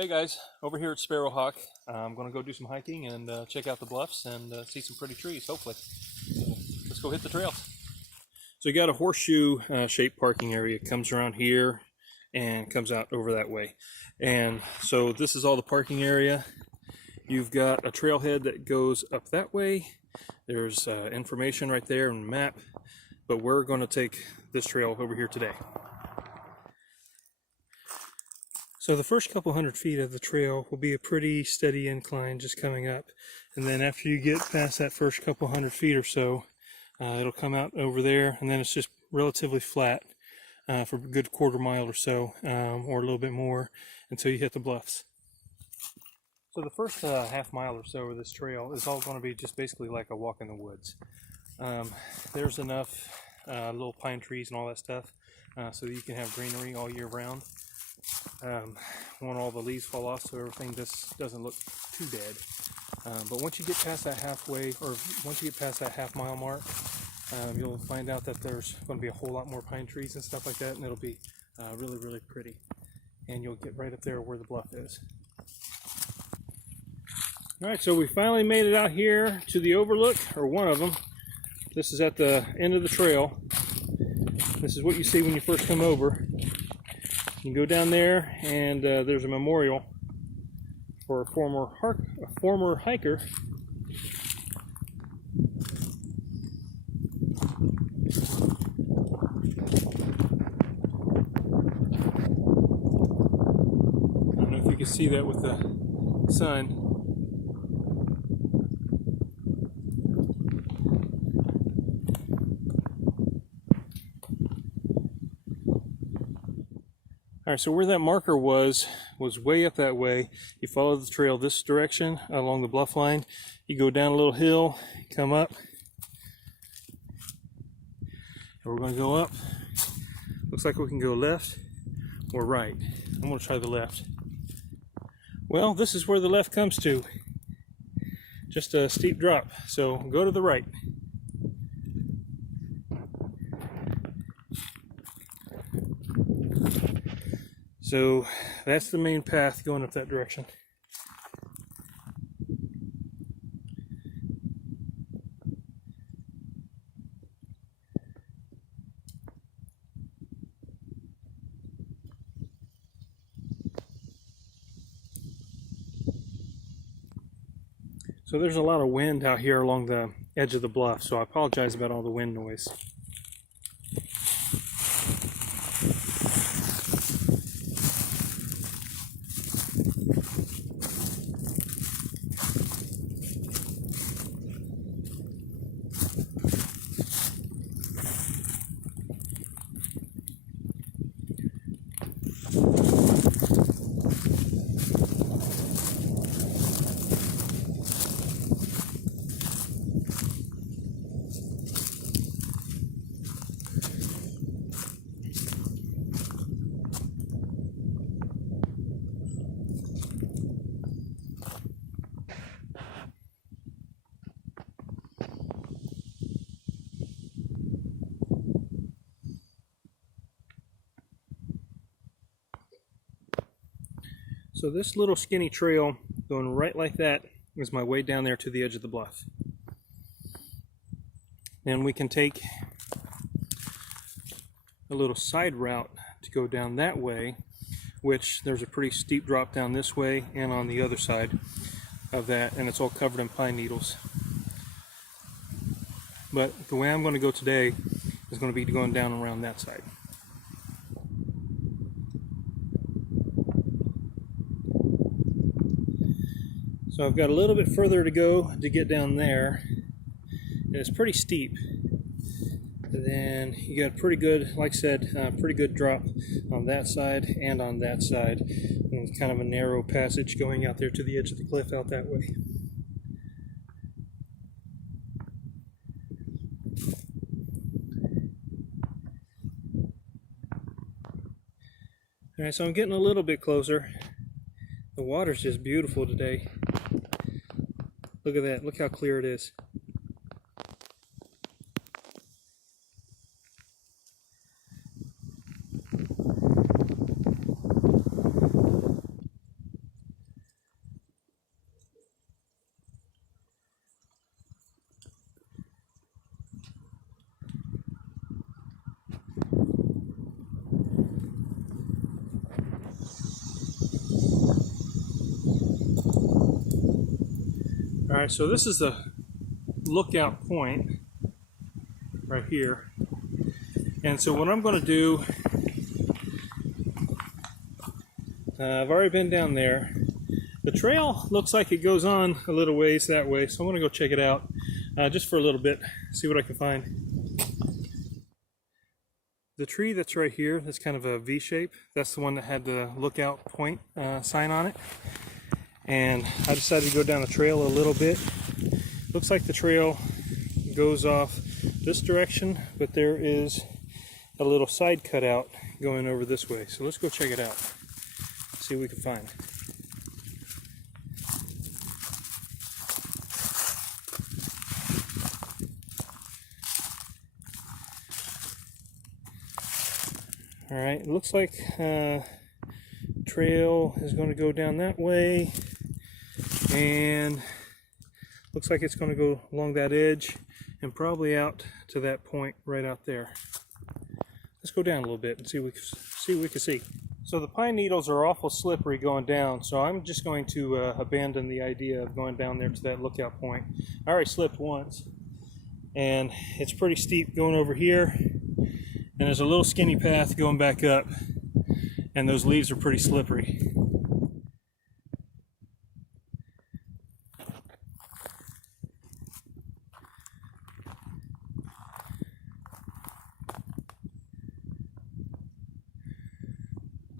Hey guys, over here at Sparrowhawk, I'm going to go do some hiking and check out the bluffs and see some pretty trees, hopefully. Let's go hit the trails. So you got a horseshoe shaped parking area. It comes around here and comes out over that way. And so this is all the parking area. You've got a trailhead that goes up that way. There's information right there and a map, but we're going to take this trail over here today. So the first couple hundred feet of the trail will be a pretty steady incline just coming up. And then after you get past that first couple hundred feet or so, it'll come out over there, and then it's just relatively flat for a good quarter mile or so, or a little bit more, until you hit the bluffs. So the first half mile or so of this trail is all going to be just basically like a walk in the woods. There's enough little pine trees and all that stuff so that you can have greenery all year round. Want all the leaves fall off so everything just doesn't look too dead. But once you get past that halfway, or once you get past that half mile mark, you'll find out that there's going to be a whole lot more pine trees and stuff like that, and it'll be really, really pretty. And you'll get right up there where the bluff is. Alright, so we finally made it out here to the overlook, or one of them. This is at the end of the trail. This is what you see when you first come over. You go down there, and there's a memorial for a former hiker. I don't know if you can see that with the sun. Alright, so where that marker was way up that way. You follow the trail this direction along the bluff line. You go down a little hill, come up, and we're going to go up. Looks like we can go left or right. I'm going to try the left. Well, this is where the left comes to. Just a steep drop, so go to the right. So that's the main path going up that direction. So there's a lot of wind out here along the edge of the bluff, so I apologize about all the wind noise. So this little skinny trail going right like that is my way down there to the edge of the bluff. Then we can take a little side route to go down that way, which there's a pretty steep drop down this way and on the other side of that, and it's all covered in pine needles. But the way I'm going to go today is going to be going down around that side. So I've got a little bit further to go to get down there, and it's pretty steep. And then you got pretty good, like I said, pretty good drop on that side and on that side, and kind of a narrow passage going out there to the edge of the cliff out that way. Alright, so I'm getting a little bit closer. The water's just beautiful today. Look at that, look how clear it is. Alright, so this is the lookout point right here. And so what I'm going to do, I've already been down there. The trail looks like it goes on a little ways that way, so I'm going to go check it out just for a little bit, see what I can find. The tree that's right here, that's kind of a V shape, that's the one that had the lookout point sign on it. And I decided to go down the trail a little bit. Looks like the trail goes off this direction, but there is a little side cutout going over this way. So let's go check it out, see what we can find. All right, it looks like trail is going to go down that way, and looks like it's going to go along that edge and probably out to that point right out there. Let's go down a little bit and see what we can see. So the pine needles are awful slippery going down, so I'm just going to abandon the idea of going down there to that lookout point. I already slipped once, and it's pretty steep going over here, and there's a little skinny path going back up, and those leaves are pretty slippery.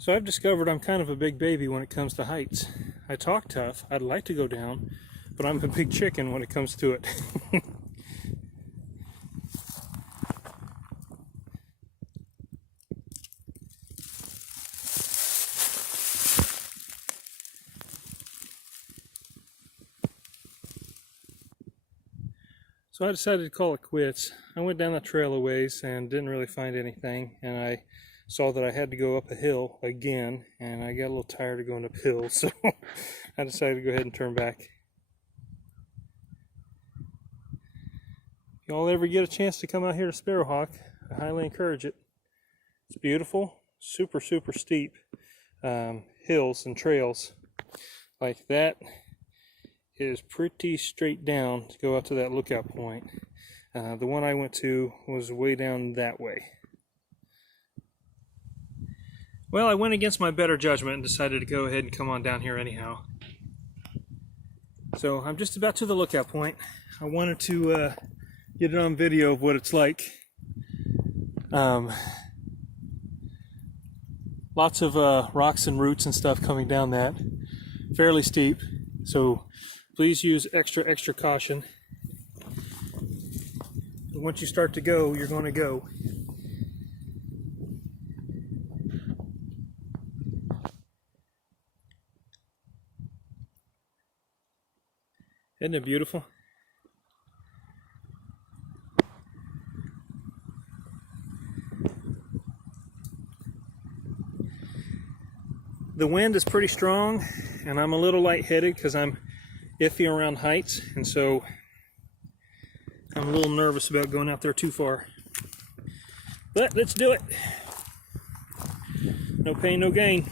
So I've discovered I'm kind of a big baby when it comes to heights. I talk tough, I'd like to go down, but I'm a big chicken when it comes to it. So I decided to call it quits. I went down the trail a ways and didn't really find anything, and I saw that I had to go up a hill again, and I got a little tired of going up hills, so I decided to go ahead and turn back. If y'all ever get a chance to come out here to Sparrowhawk, I highly encourage it. It's beautiful, super steep hills and trails like that. Is pretty straight down to go out to that lookout point. The one I went to was way down that way. Well, I went against my better judgment and decided to go ahead and come on down here anyhow. So I'm just about to the lookout point. I wanted to get it on video of what it's like. Lots of rocks and roots and stuff coming down that. Fairly steep, so please use extra caution. And once you start to go, you're going to go. Isn't it beautiful? The wind is pretty strong, and I'm a little lightheaded because I'm iffy around heights, and so I'm a little nervous about going out there too far. But let's do it. No pain, no gain.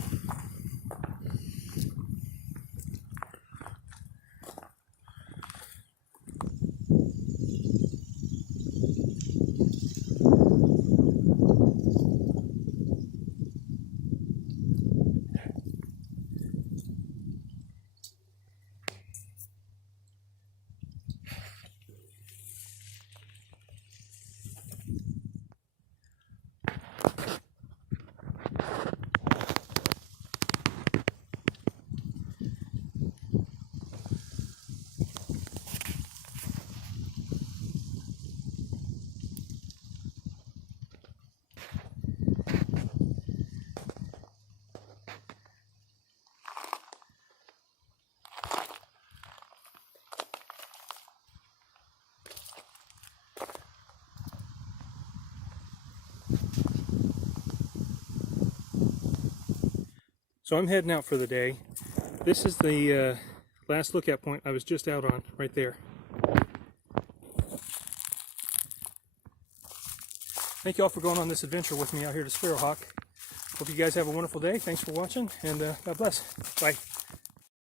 So I'm heading out for the day. This is the last lookout point I was just out on, right there. Thank you all for going on this adventure with me out here to Sparrowhawk. Hope you guys have a wonderful day. Thanks for watching, and God bless. Bye.